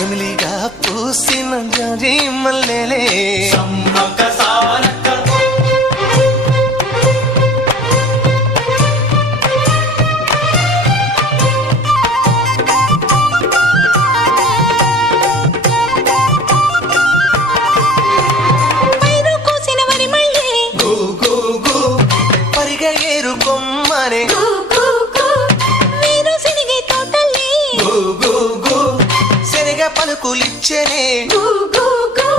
చెమిలిగా పూసిన జాజి మల్లెలే సమ్మక్క సారక్క పైరు కోసిన వరి మళ్ళీ గు గు గు పరిగె ఏరు కొమ్మనే కు కు కు వీరు సినిగే తోటల్లి గు గు గు శనగ పలుకులిచ్చనే కు కు కు